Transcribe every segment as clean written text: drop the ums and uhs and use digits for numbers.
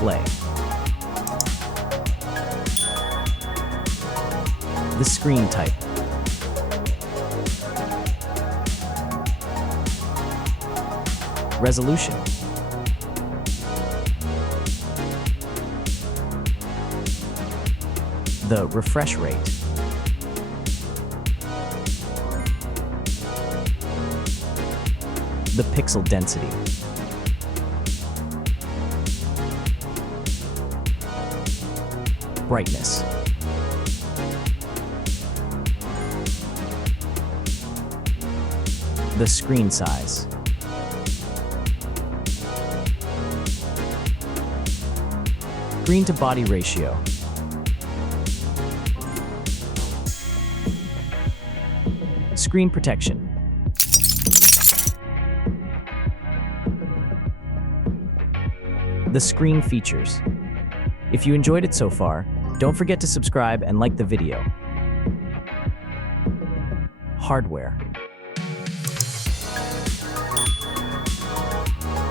display. The screen type. Resolution. The refresh rate. The pixel density. Brightness. The screen size. Screen to body ratio. Screen protection. The screen features. If you enjoyed it so far, don't forget to subscribe and like the video. Hardware.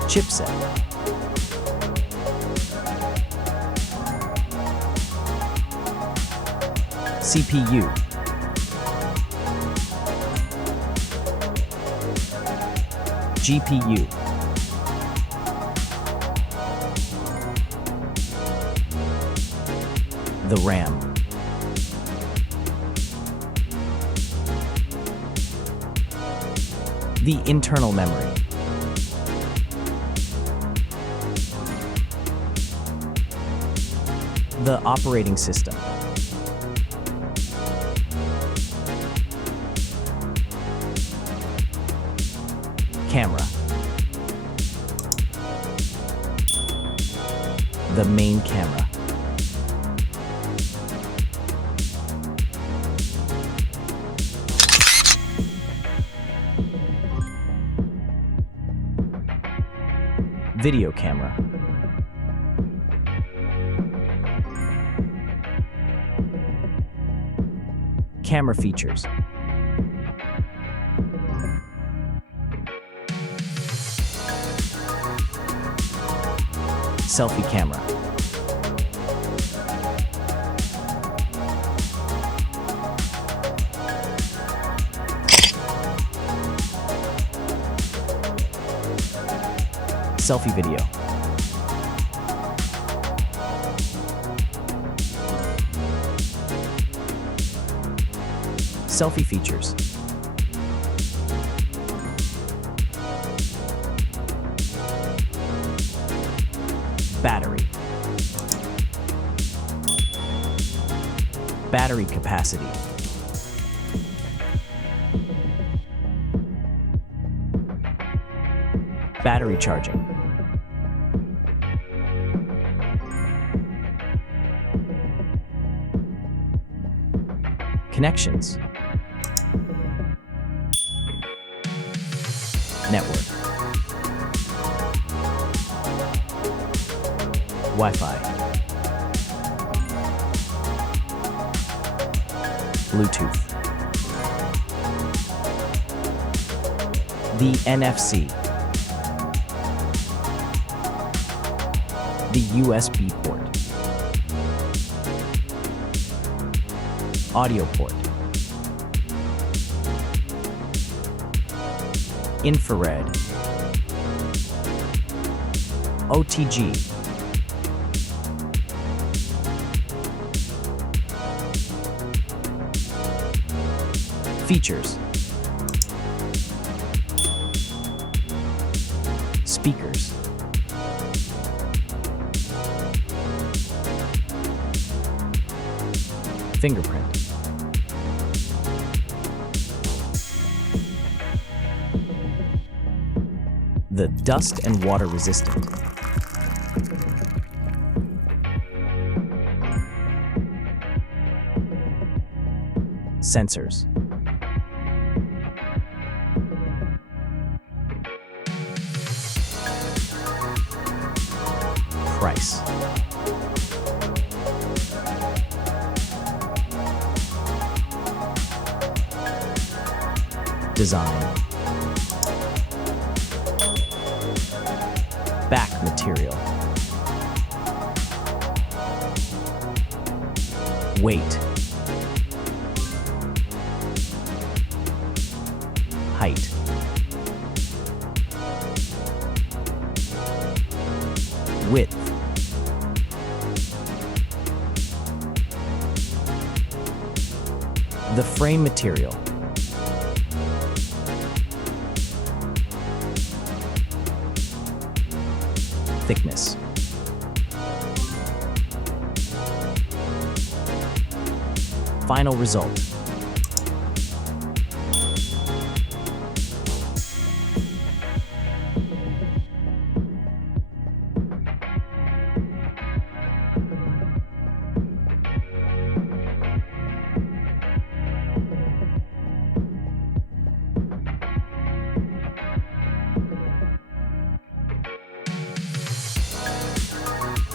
Chipset. CPU. GPU. The RAM. The internal memory. The operating system. Camera. The main camera. Video camera. Camera features. Selfie camera. Selfie video. Selfie features. Battery. Battery capacity. Battery charging. Connections. Network. Wi-Fi. Bluetooth. The NFC. The USB port. Audio port. Infrared. OTG. Features. Speakers. Fingerprint. The dust and water resistant. Sensors. Price. Design. Back material. Weight. Height. Width. The frame material. Thickness. Final result.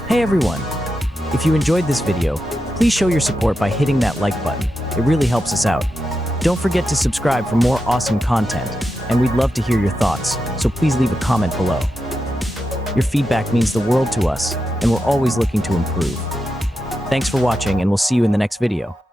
Hey everyone! If you enjoyed this video, please show your support by hitting that like button. It really helps us out. Don't forget to subscribe for more awesome content, and we'd love to hear your thoughts, so please leave a comment below. Your feedback means the world to us, and we're always looking to improve. Thanks for watching, and we'll see you in the next video.